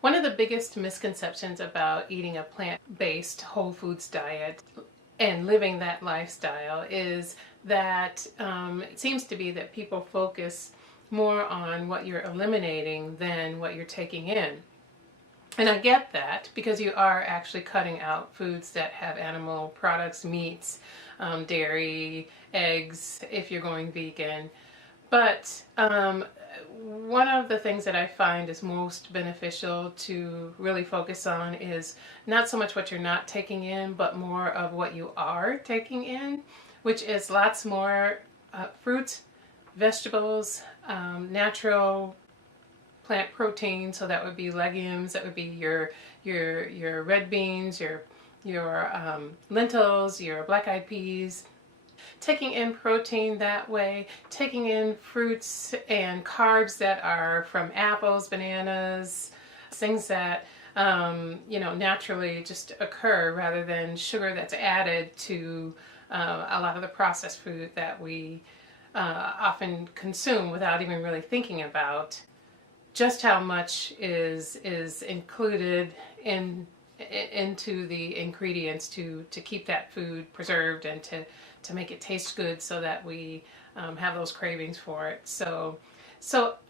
One of the biggest misconceptions about eating a plant-based whole foods diet and living that lifestyle is that it seems to be that people focus more on what you're eliminating than what you're taking in. And I get that because you are actually cutting out foods that have animal products, meats, dairy, eggs, if you're going vegan. But one of the things that I find is most beneficial to really focus on is not so much what you're not taking in, but more of what you are taking in, which is lots more fruits, vegetables, natural plant protein. So that would be legumes, that would be your red beans, your lentils, your black-eyed peas. Taking in protein that way, taking in fruits and carbs that are from apples, bananas, things that naturally just occur rather than sugar that's added to a lot of the processed food that we often consume without even really thinking about just how much is included into the ingredients to keep that food preserved and to make it taste good so that we have those cravings for it. So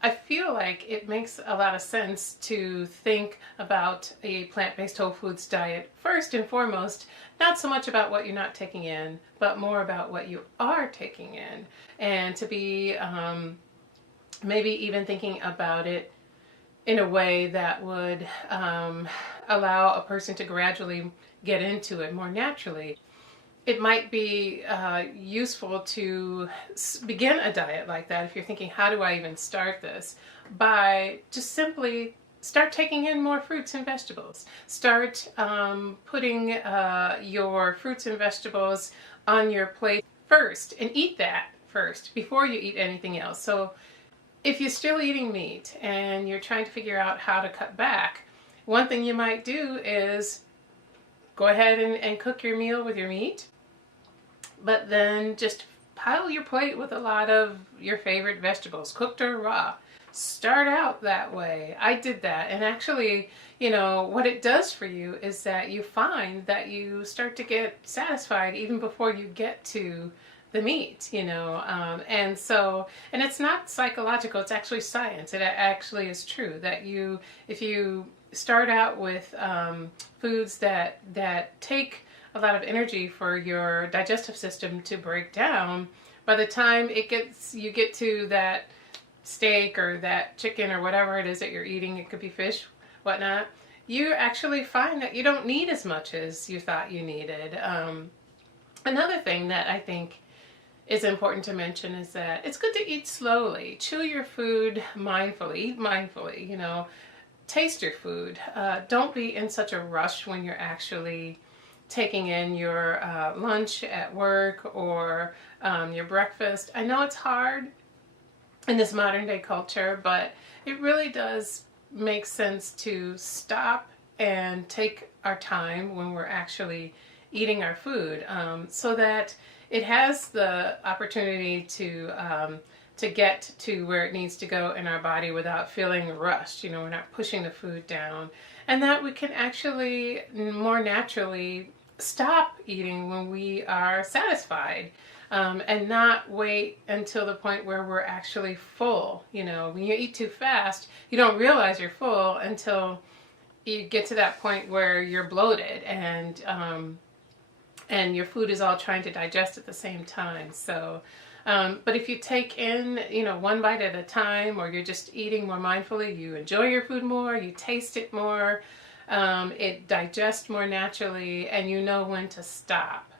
I feel like it makes a lot of sense to think about a plant-based whole foods diet first and foremost, not so much about what you're not taking in, but more about what you are taking in, and to be maybe even thinking about it in a way that would allow a person to gradually get into it more naturally. It might be useful to begin a diet like that if you're thinking, how do I even start this? By just simply start taking in more fruits and vegetables. Start putting your fruits and vegetables on your plate first and eat that first before you eat anything else. So if you're still eating meat and you're trying to figure out how to cut back, one thing you might do is go ahead and cook your meal with your meat, but then just pile your plate with a lot of your favorite vegetables, cooked or raw. Start out that way. I did that, and actually, what it does for you is that you find that you start to get satisfied even before you get to the meat, and it's not psychological, it's actually science. It actually is true that if you start out with foods that take a lot of energy for your digestive system to break down, by the time you get to that steak or that chicken or whatever it is that you're eating, it could be fish, whatnot, you actually find that you don't need as much as you thought you needed. Another thing that I think is important to mention is that it's good to eat slowly. Chew your food mindfully, eat mindfully, taste your food. Don't be in such a rush when you're actually taking in your lunch at work or your breakfast. I know it's hard in this modern day culture, but it really does make sense to stop and take our time when we're actually eating our food, so that it has the opportunity to get to where it needs to go in our body without feeling rushed. We're not pushing the food down, and that we can actually more naturally stop eating when we are satisfied, and not wait until the point where we're actually full. When you eat too fast, you don't realize you're full until you get to that point where you're bloated and your food is all trying to digest at the same time. So, but if you take in, one bite at a time, or you're just eating more mindfully, you enjoy your food more, you taste it more, it digests more naturally, and you know when to stop.